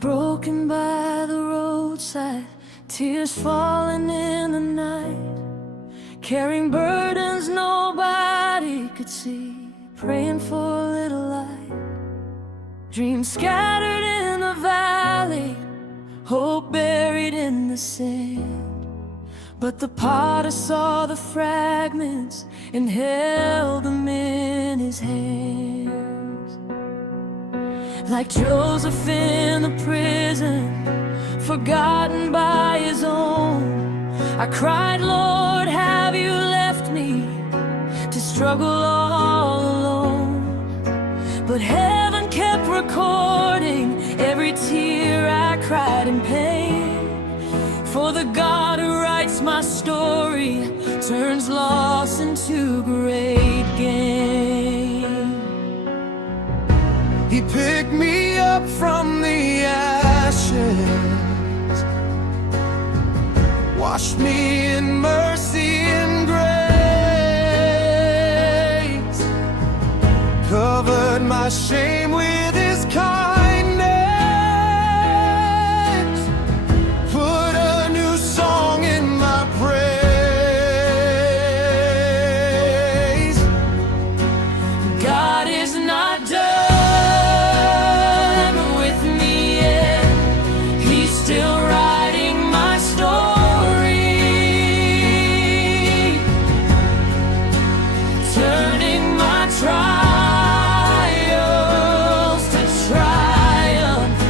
broken by the roadside, tears falling in the night, carrying burdens nobody could see, praying for a little light. Dreams scattered in the valley, hope buried in the sand. But the potter saw the fragments and held them in his hands. Like Joseph in the prison, forgotten by his own, I cried, Lord, have you left me to struggle all alone? But heaven kept recording every tear I cried in pain. For the God who writes my story turns loss into great gain. He picked me up from the ashes, washed me in mercy and grace, covered my shame with his kindness, put a new song in my praise. God is not done with me yet. He's still writing my story, turning my trials to triumph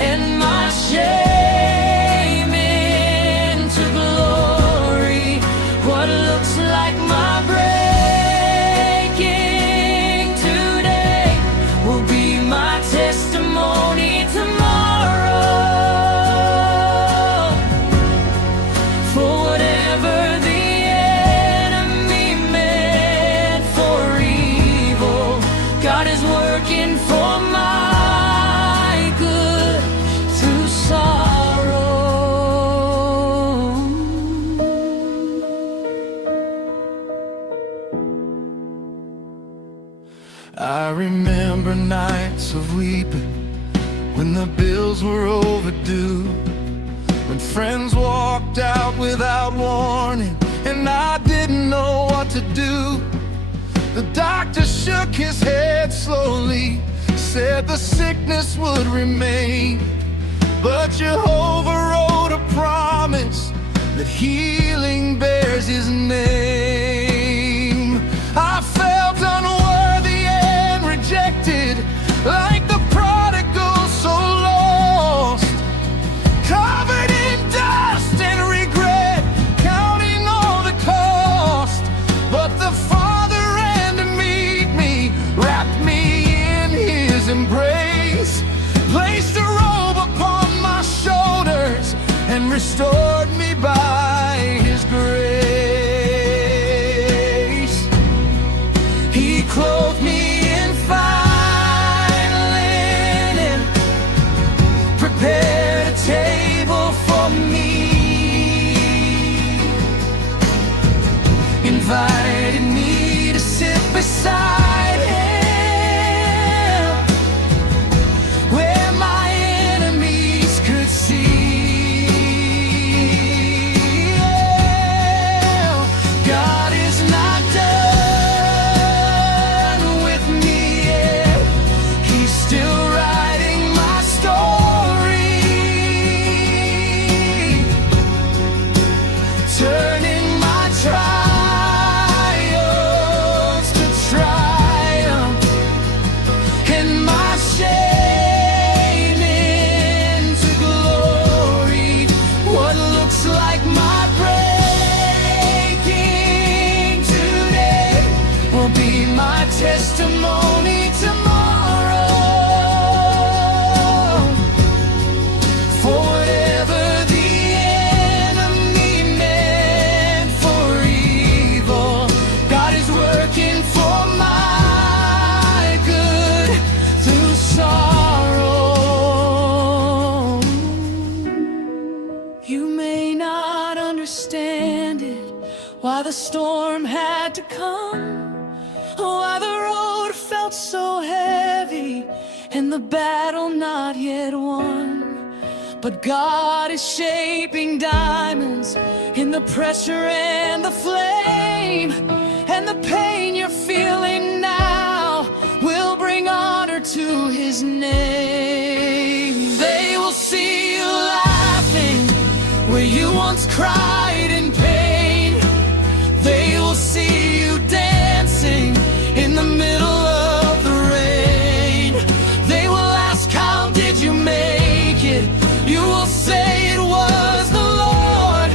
and my shame into glory. What looks like my breaking today will be my testimony tomorrow. For whatever the enemy meant for evil, God is working for my good through sorrow. I remember nights of weeping when the bills were overdue, when friends walked out without warning and I didn't know what to do. The doctor shook his head slowly, said the sickness would remain, but Jehovah wrote a promise that healing bears his name. I felt unworthy and rejected, like the prodigal so lost, covered in dust and regret, counting all the cost. But the Father ran to meet me, wrapped me in his embrace, placed a robe upon my shoulders and restored me by his grace. He clothed me in fine linen, prepared a table for me, invited me to sit beside him, where my enemies could see. God is not done with me yet. He's still writing my story, turning my trials to triumph and my shame into glory. What looks like my breaking today will be my testimony tomorrow. For whatever the enemy meant for evil, God is working for my good through sorrow. You may not understand it, why the storm had to come, why the road felt so heavy and the battle not yet won. But God is shaping diamonds in the pressure and the flame. And the pain you're feeling now will bring honor to His name. They will see you laughing where you once cried in pain. They will see you dancing in the middle of the rain. They will ask, how did you make it? You will say it was the Lord,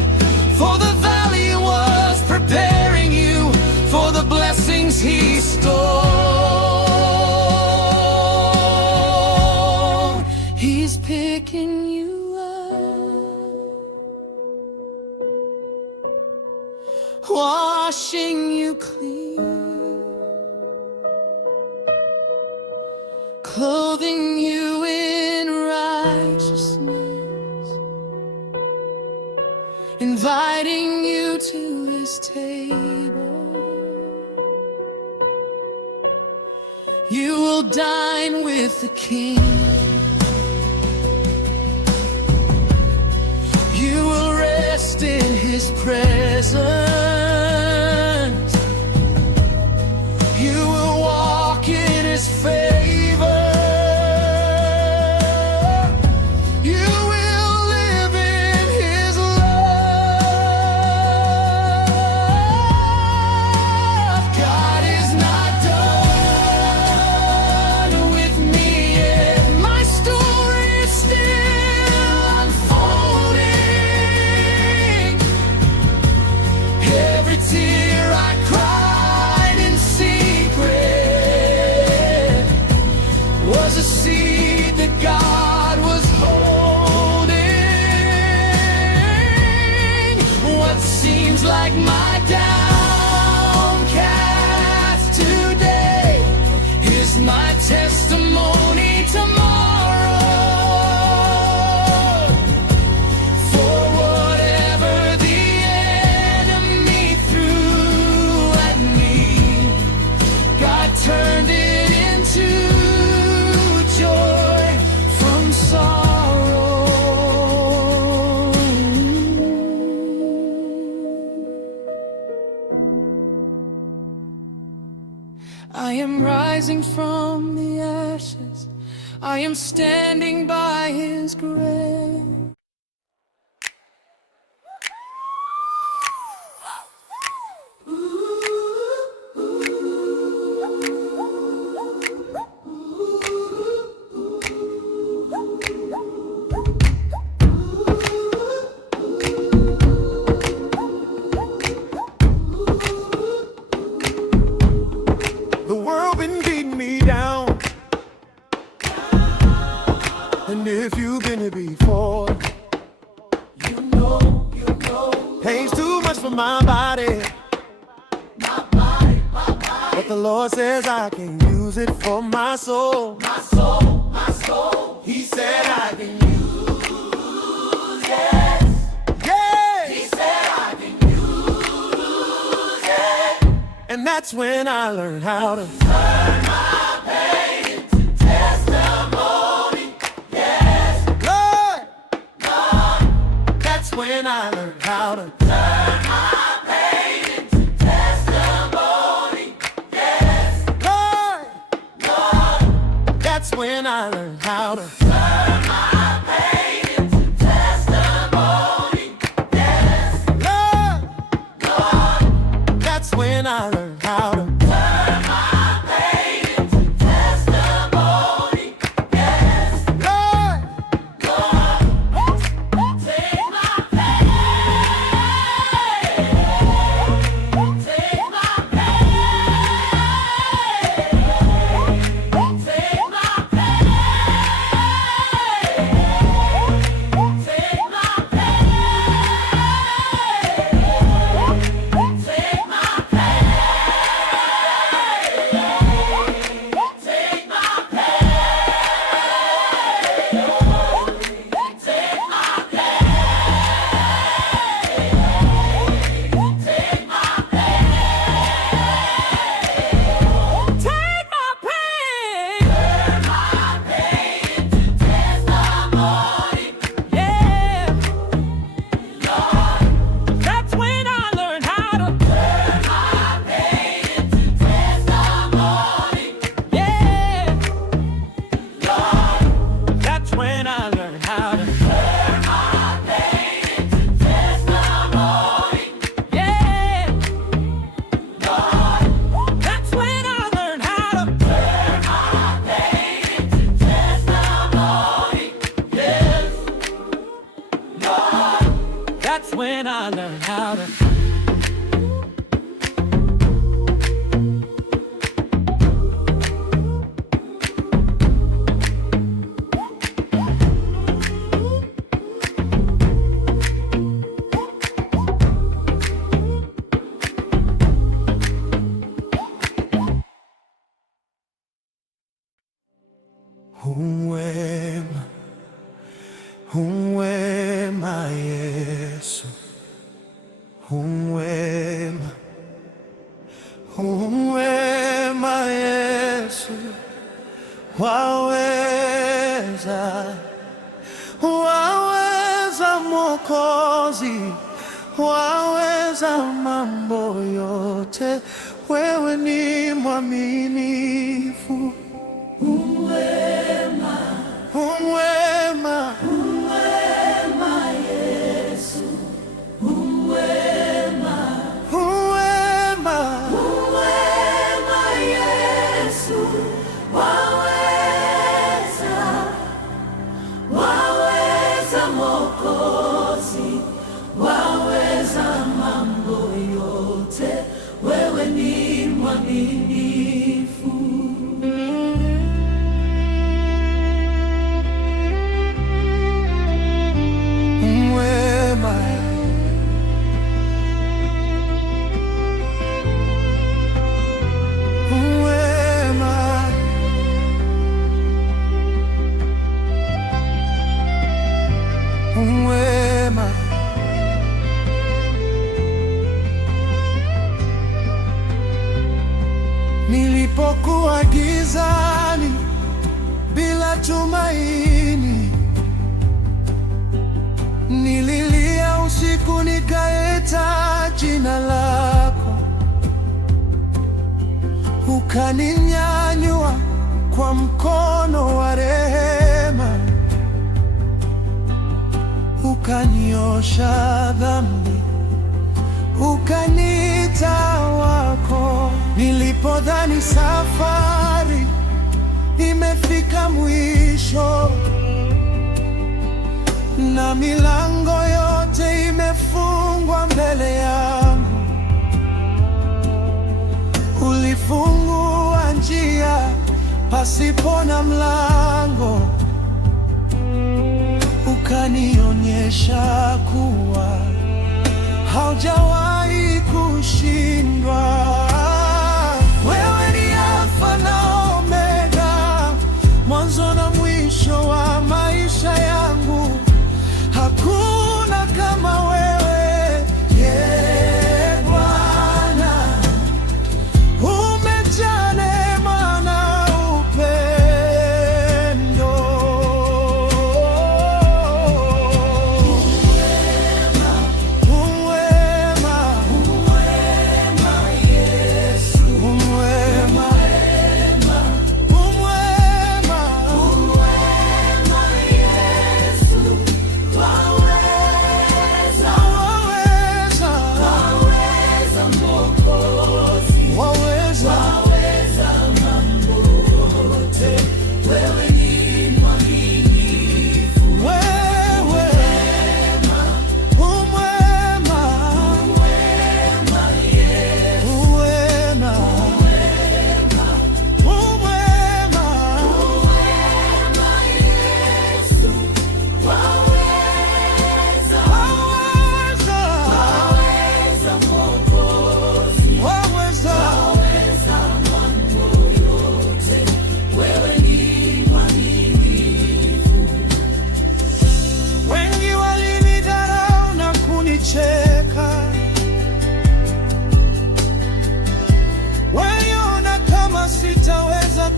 for the valley was preparing you for the blessings He stole. He's picking you up, washing you clean, clothing you in righteousness, inviting you to His table. You will dine with the King. You will rest in His presence. You will walk in His favor. You will live in His love. God is not done with me yet. My story is still unfolding. Every tear I cried in secret was a seed that God was holding. What seems like my downcast today is my testimony tomorrow. For whatever the enemy threw at me, God turned it into joy from sorrow. I am rising from the ashes. I am standing by His grave. The world been beating me down, and if you've been here before, you know, pain's too much for my body. But the Lord says I can use it for my soul. My soul. He said I can use it. Yeah. He said I can use it. And that's when I learned how to turn my pain into testimony. Yes, Lord. That's when I learned how to turn my pain into testimony. Yes, Lord. That's when I learned how to turn my pain into testimony. Yes, Lord. That's when I learned how to turn my pain into testimony. Yes, Lord. Take my pain. Take my pain. Take my pain. That's when I learned how to. Umwema, Umwema Yesu, Umwema, Umwema Yesu, waweza, waweza Mwokozi, waweza mambo yote, wewe ni mwaminifu. Umwema, Umwema, Umwema Yesu, Umwema, Umwema, Umwema Yesu, waweza, waweza Mwokozi, waweza mambo yote, wewe ni mwaminifu. Umwema, nilipokuwa gizani bila tumaini, nililia usiku nikaita jina lako, ukaninyanyua kwa mkono wa rehema, ukaniosha dhambi, ukaniita wako. Nilipodhani safari imefika mwisho na milango yote imefungwa mbele yangu, ulifungua njia pasipo na mlango, ukanionyesha kuwa haujawahi kushindwa. Wewe ni Alfa na Omega, mwanzo na mwisho wa maisha yangu. Hakuna kama wewe, Bwana. Umejaa neema na upendo.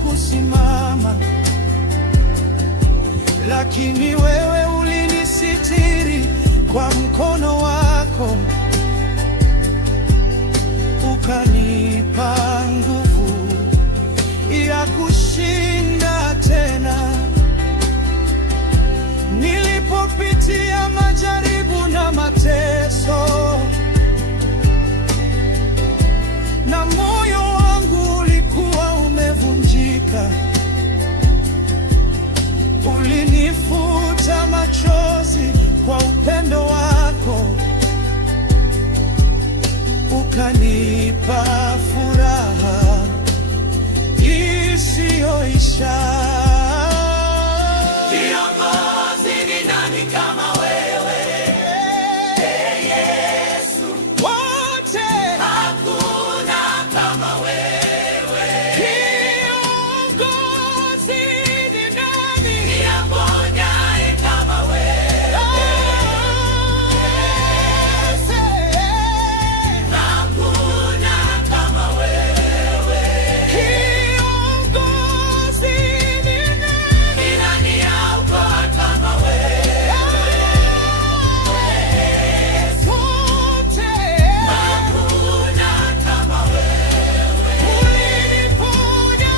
Kusimama, lakini wewe ulinisitiri kwa mkono wako, ukanipa nguvu ya kushinda tena. Nilipopitia majaribu na mateso, na moyo wangu ulikuwa umevunjika, ulinifuta unanipa furaha isiyoisha. Kiongozi ni nani kama wewe? Yesu. Wote hakuna kama wewe. Kiongozi ni nani? Ni aponyaye kama wewe. Hakuna kama wewe. Kiongozi ni nani? Ni nani aokoa kama wewe? Wote hakuna kama wewe. Uliniponya,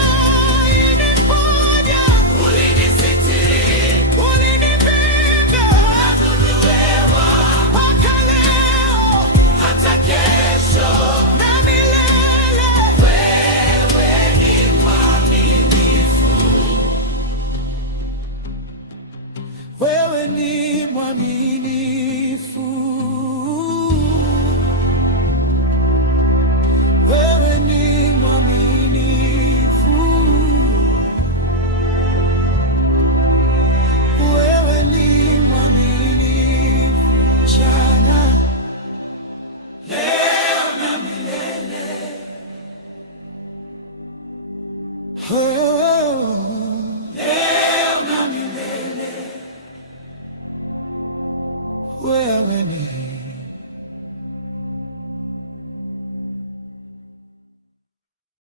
ulinisitiri, ulinipinga, nakuelewa mpaka leo, hata kesho na milele. Wewe ni mwaminifu, wewe ni mwaminifu, wewe ni mwaminifu, wewe ni mwaminifu jana, leo na milele. Oh, leo na milele, wewe ni